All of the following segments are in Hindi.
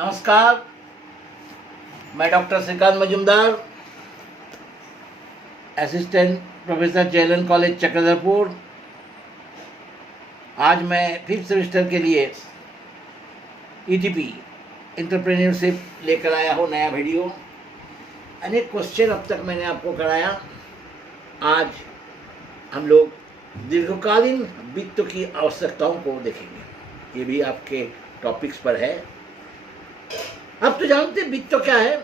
नमस्कार, मैं doctor Srikanth Majumdar, assistant professor Jaylan college Chakradharpur. आज मैं 5th सेमेस्टर के लिए ETP एंटरप्रेन्योरशिप लेकर आया हूँ नया वीडियो। अनेक क्वेश्चन अब तक मैंने आपको कराया। आज हम लोग दीर्घकालीन वित्त की आवश्यकताओं को देखेंगे। ये भी आपके टॉपिक्स पर है। अब तो जानते वित्त क्या है?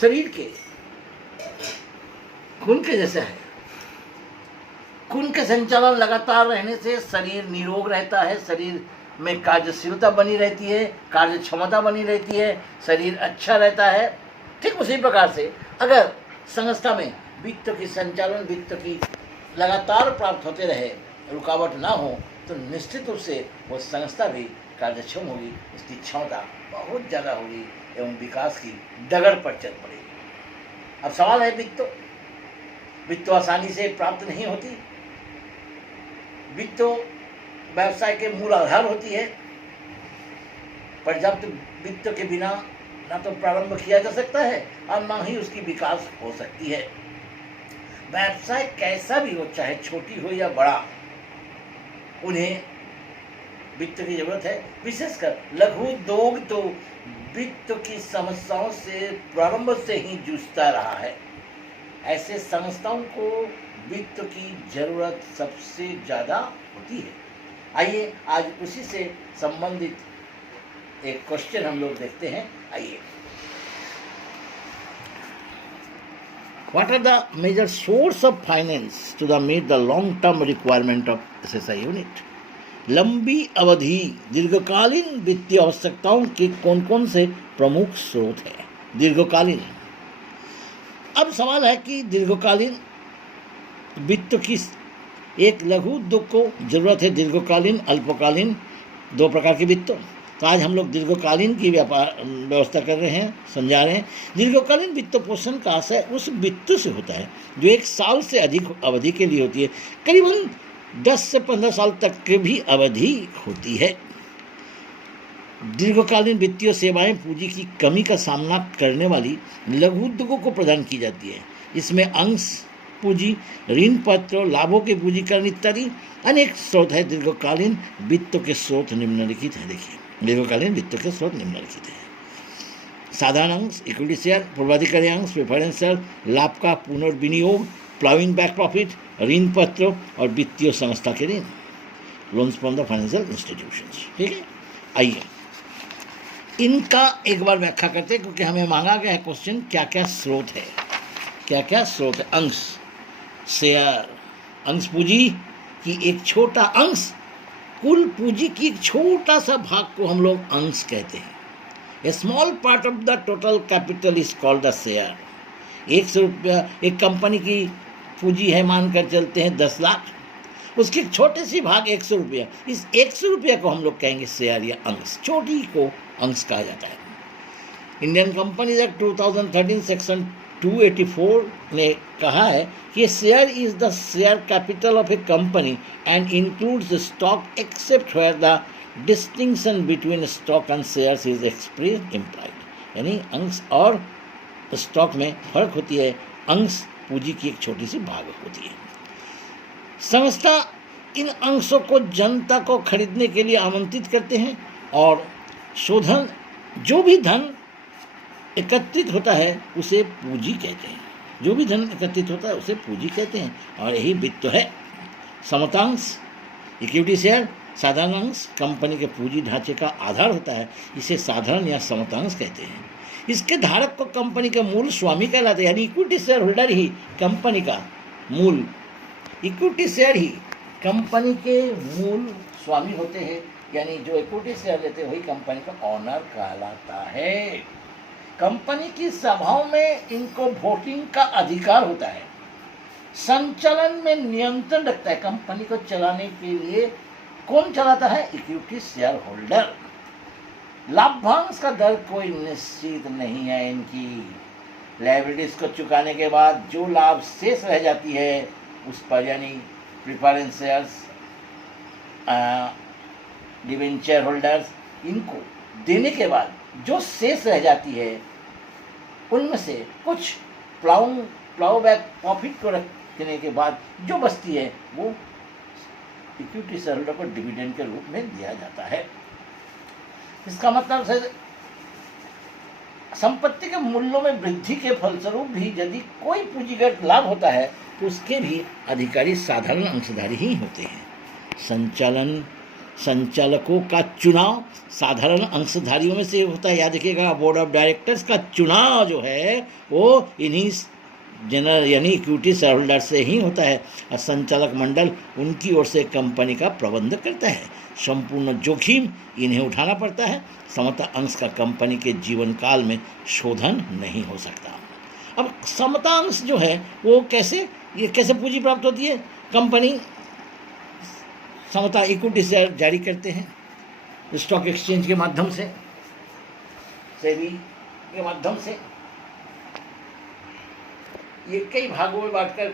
शरीर के खून के जैसा है। खून के संचालन लगातार रहने से शरीर निरोग रहता है, शरीर में कार्यशीलता बनी रहती है, कार्य क्षमता बनी रहती है, शरीर अच्छा रहता है। ठीक उसी प्रकार से अगर संस्था में वित्त की संचालन, वित्त की लगातार प्राप्त होते रहे, रुकावट ना हो, तो निश्चित रूप से वो संस्था भी कार्यक्षम होगी, उसकी क्षमता बहुत ज़्यादा होगी एवं विकास की डगर पर चल पड़ेगी। अब सवाल है वित्त आसानी से प्राप्त नहीं होती। वित्त व्यवसाय के मूल आधार होती है। पर्याप्त वित्त के बिना ना तो प्रारंभ किया जा सकता है और ना ही उसकी विकास हो सकती है। व्यवसाय कैसा भी हो, चाहे छोटी हो या बड़ा, उन्हें वित्त की जरूरत है। विशेषकर लघु उद्योग तो वित्त की समस्याओं से प्रारंभ से ही जूझता रहा है। ऐसे संस्थाओं को वित्त की जरूरत सबसे ज्यादा होती है। आइए आज उसी से संबंधित एक क्वेश्चन हम लोग देखते हैं। आइए, What are the major source of finance to meet the long-term requirement of SSI unit? लंबी अवधि दीर्घकालीन वित्तीय आवश्यकताओं के कौन कौन से प्रमुख स्रोत हैं? दीर्घकालीन। अब सवाल है कि दीर्घकालीन वित्त की एक लघु उद्योग को जरूरत है दीर्घकालीन, अल्पकालीन, दो प्रकार के वित्त। तो आज हम लोग दीर्घकालीन की व्यवस्था कर रहे हैं, समझा रहे हैं। दीर्घकालीन वित्त पोषण का आशय उस वित्त से होता है जो 1 साल से अधिक अवधि के लिए होती है। करीबन 10 से 15 साल तक की भी अवधि होती है। दीर्घकालीन वित्तीय सेवाएं पूंजी की कमी का सामना करने वाली लघु उद्योगों को प्रदान की जाती है। इसमें अंश पूंजी, ऋण पत्र, लाभों के पूंजीकरण इत्यादि अनेक स्रोत है। दीर्घकालीन वित्त के स्रोत निम्नलिखित है। देखिए, दीर्घकालीन वित्त के स्रोत निम्नलिखित है। साधारण अंश, इक्विटी शेयर, पूर्वाधिकारी अंश, प्रेफरेंस शेयर, लाभ का पुनर्विनियोग, प्लाविंग बैक प्रॉफिट, ऋण पत्र और वित्तीय संस्था के ऋण, loans from the financial institutions. ठीक है, आइए इनका एक बार व्याख्या करते हैं, क्योंकि हमें मांगा गया है क्वेश्चन क्या क्या स्रोत है, क्या क्या स्रोत है। अंश, शेयर, अंश पूंजी की एक छोटा अंश, कुल पूंजी की एक छोटा सा भाग को हम लोग अंश कहते हैं। A small part of the total capital is called the share. 100 रुपया एक कंपनी की पूंजी है, मानकर चलते हैं 10 लाख, उसकी एक छोटी सी भाग 100 रुपया, इस 100 रुपया को हम लोग कहेंगे शेयर या अंश। छोटी को अंश कहा जाता है। इंडियन कंपनीज एक्ट 2013 सेक्शन 284 ने कहा है कि share is the share capital of a company and includes stock except where the distinction between stock and shares is expressed implied. यानी अंश और स्टॉक में फर्क होती है। अंश पूंजी की एक छोटी सी भाग होती है। संस्था इन अंशों को जनता को खरीदने के लिए आमंत्रित करते हैं और शोधन, जो भी धन एकत्रित होता है उसे पूंजी कहते हैं। जो भी धन एकत्रित होता है उसे पूंजी कहते हैं, और यही वित्त है। समतांश, इक्विटी शेयर, साधारण अंश कंपनी के पूंजी ढांचे का आधार होता है, इसे साधारण या समतांश कहते हैं। इसके धारक को कंपनी के मूल स्वामी कहलाते हैं। यानी इक्विटी शेयर होल्डर ही कंपनी का मूल, इक्विटी शेयर ही कंपनी के मूल स्वामी होते हैं। यानी जो इक्विटी शेयर लेते हैं वही कंपनी का ऑनर कहलाता है। कंपनी की सभाओं में इनको वोटिंग का अधिकार होता है। संचालन में नियंत्रण रखता है। कंपनी को चलाने के लिए कौन चलाता है? Equity share holder. लाभांश का दर कोई निश्चित नहीं है। इनकी लायबिलिटीज को चुकाने के बाद जो लाभ शेष रह जाती है उस पर, यानी प्रेफरेंस शेयर्स, डिवेंचर होल्डर्स, इनको देने के बाद जो शेष रह जाती है उनमें से कुछ प्लाउ बैक प्रॉफिट को रखने के बाद जो बचती है वो इक्विटी शेयरहोल्डर को डिविडेंड के रूप में दिया जाता है। इसका मतलब है संपत्ति के मूल्यों में वृद्धि के फलस्वरूप भी यदि कोई पूंजीगत लाभ होता है तो उसके भी अधिकारी साधारण अंशधारी ही होते हैं। संचालकों का चुनाव साधारण अंशधारियों में से होता है। याद रखिएगा, बोर्ड ऑफ डायरेक्टर्स का चुनाव जो है वो इन्हीं जनरल यानी इक्विटी शेयर होल्डर से ही होता है और संचालक मंडल उनकी ओर से कंपनी का प्रबंध करता है। संपूर्ण जोखिम इन्हें उठाना पड़ता है। समता अंश का कंपनी के जीवन काल में शोधन नहीं हो सकता। अब समता अंश जो है वो कैसे पूंजी प्राप्त होती है? कंपनी समता इक्विटी शेयर जारी करते हैं स्टॉक एक्सचेंज के माध्यम से, सेबी के माध्यम से। ये कई भागों में बांटकर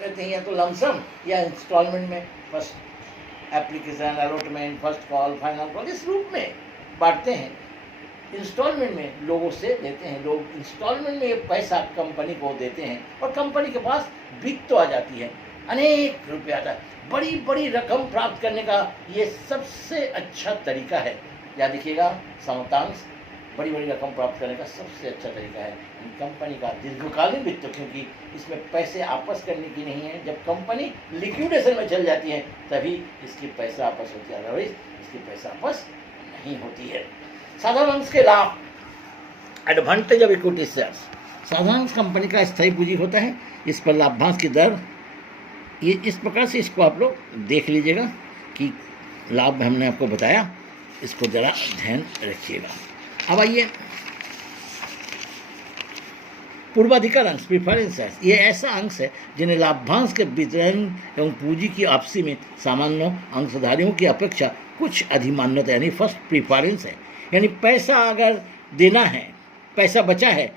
करते हैं, या तो लमसम या इंस्टॉलमेंट में, first application, allotment, first call, final call, इस रूप में बांटते हैं। इंस्टॉलमेंट में लोगों से लेते हैं, लोग इंस्टॉलमेंट में ये पैसा कंपनी को देते हैं और कंपनी के पास बिक तो आ जाती है, अनेक रुपये आता है। बड़ी बड़ी रकम प्राप्त करने का ये सबसे अच्छा तरीका है। याद रखिएगा, समतांश बड़ी बड़ी रकम प्राप्त करने का सबसे अच्छा तरीका है। कंपनी का दीर्घकालीन वित्त, क्योंकि इसमें पैसे आपस करने की नहीं है। जब कंपनी लिक्विडेशन में चल जाती है तभी इसकी पैसा आपस होती है, अदरवाइज इसकी पैसा आपस नहीं होती है। साधारण अंश के लाभ, एडवांटेज ऑफ इक्विटी शेयर्स। साधारण कंपनी का स्थायी पूंजी होता है, इस पर लाभांश की दर ये इस प्रकार से, इसको आप लोग देख लीजिएगा कि लाभ हमने आपको बताया, इसको ज़रा ध्यान रखिएगा। अब आइए पूर्वाधिकार अंश, प्रिफरेंस शेयर्स। ये ऐसा अंश है जिन्हें लाभांश के वितरण एवं पूंजी की आपसी में सामान्य अंशधारियों की अपेक्षा कुछ अधिमान्यता यानी फर्स्ट प्रिफरेंस है। यानी पैसा अगर देना है, पैसा बचा है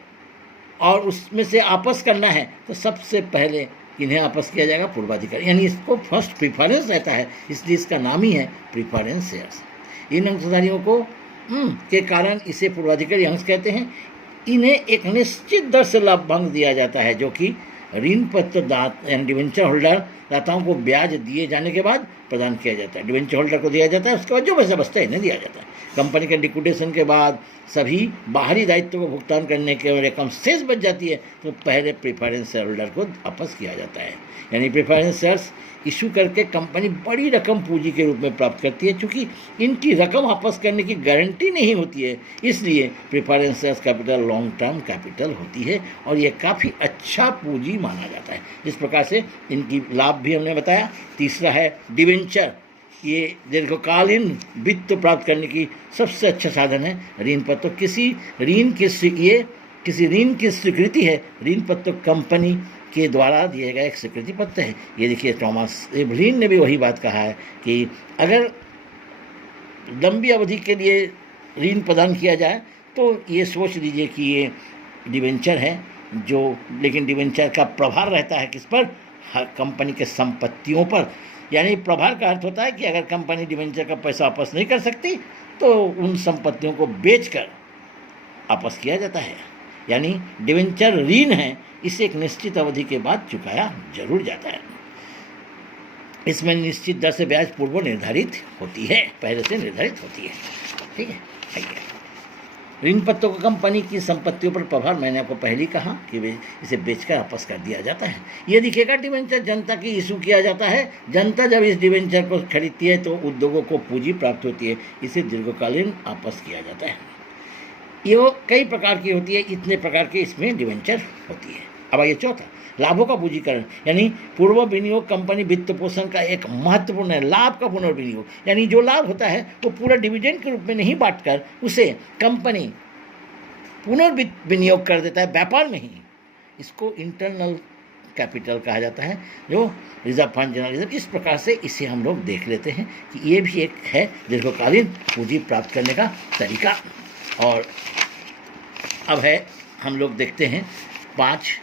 और उसमें से आपस करना है तो सबसे पहले इन्हें आपस किया जाएगा पूर्वाधिकार, यानी इसको फर्स्ट प्रिफरेंस रहता है, इसलिए इसका नाम ही है प्रिफरेंस शेयर्स। इन अंशधारियों को के कारण इसे पूर्वाधिकारी अंश कहते हैं। इन्हें एक निश्चित दर से लाभांश दिया जाता है जो कि ऋण पत्र यानी डिवेंचर होल्डर दाताओं को ब्याज दिए जाने के बाद प्रदान किया जाता है। डिवेंचर होल्डर को दिया जाता है, उसके बाद जो पैसा बचता है इन्हें दिया जाता है। कंपनी के लिक्विडेशन के बाद सभी बाहरी दायित्वों को भुगतान करने के रकम शेष बच जाती है तो पहले प्रेफरेंस शेयर होल्डर को वापस किया जाता है। यानी प्रेफरेंस शेयर्स इशू करके कंपनी बड़ी रकम पूंजी के रूप में प्राप्त करती है। चूँकि इनकी रकम वापस करने की गारंटी नहीं होती है, इसलिए preference shares capital long term capital होती है और ये काफ़ी अच्छा पूंजी माना जाता है। इस प्रकार से इनकी लाभ भी हमने बताया। तीसरा है डिवेंचर। ये दीर्घकालीन वित्त प्राप्त करने की सबसे अच्छा साधन है। ऋण पत्र किसी ऋण की स्वीकृति है। ऋण पत्र कंपनी के द्वारा दिए गए एक स्वीकृति पत्र है। ये देखिए, थॉमस एवलिन ने भी वही बात कहा है कि अगर लंबी अवधि के लिए ऋण प्रदान किया जाए तो ये सोच लीजिए कि ये डिवेंचर है, जो लेकिन डिवेंचर का प्रभार रहता है किस पर? कंपनी के संपत्तियों पर। यानी प्रभार का अर्थ होता है कि अगर कंपनी डिवेंचर का पैसा वापस नहीं कर सकती तो उन संपत्तियों को बेचकर वापस किया जाता है। यानी डिवेंचर ऋण है, इसे एक निश्चित अवधि के बाद चुकाया जरूर जाता है। इसमें निश्चित दर से ब्याज पूर्व निर्धारित होती है, पहले से निर्धारित होती है। ठीक है, आइए ऋण पत्रों को कंपनी की संपत्तियों पर प्रभार, मैंने आपको पहले ही कहा कि इसे बेचकर वापस कर दिया जाता है। ये दिखेगा डिवेंचर जनता की इशू किया जाता है। जनता जब इस डिवेंचर को खरीदती है तो उद्योगों को पूंजी प्राप्त होती है, इसे दीर्घकालीन वापस किया जाता है। ये कई प्रकार की होती है, इतने प्रकार की इसमें डिवेंचर होती है। अब आइए चौथा, लाभों का पूंजीकरण यानी पूर्व विनियोग कंपनी वित्त पोषण का एक महत्वपूर्ण है। लाभ का पुनर्विनियोग यानी जो लाभ होता है वो पूरा डिविडेंड के रूप में नहीं बांटकर उसे कंपनी पुनर्विनियोग कर देता है व्यापार में ही। इसको इंटरनल कैपिटल कहा जाता है, जो रिजर्व फंड, जनरल रिजर्व। इस प्रकार से इसे हम लोग देख लेते हैं कि ये भी एक है दीर्घकालीन पूंजी प्राप्त करने का तरीका। और अब है, हम लोग देखते हैं 5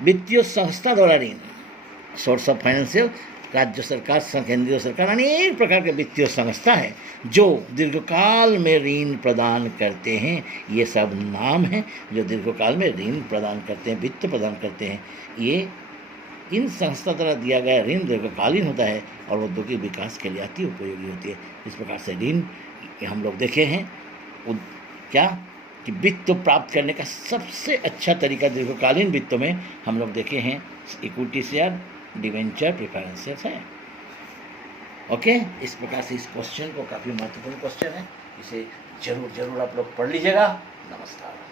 वित्तीय संस्था द्वारा ऋण, सोर्स ऑफ फाइनेंशियल राज्य सरकार, केंद्रीय सरकार, अनेक प्रकार के वित्तीय संस्था है जो दीर्घकाल में ऋण प्रदान करते हैं। ये सब नाम हैं जो दीर्घकाल में ऋण प्रदान करते हैं, वित्त प्रदान करते हैं। ये इन संस्था द्वारा दिया गया ऋण दीर्घकालीन होता है और औद्योगिक विकास के लिए अति उपयोगी होती है। इस प्रकार से ऋण हम लोग देखे हैं क्या कि वित्त प्राप्त करने का सबसे अच्छा तरीका दीर्घकालीन वित्त में हम लोग देखे हैं equity share, debenture, preference shares है। ओके, इस प्रकार से इस क्वेश्चन को, काफ़ी महत्वपूर्ण क्वेश्चन है, इसे जरूर आप लोग पढ़ लीजिएगा। नमस्कार।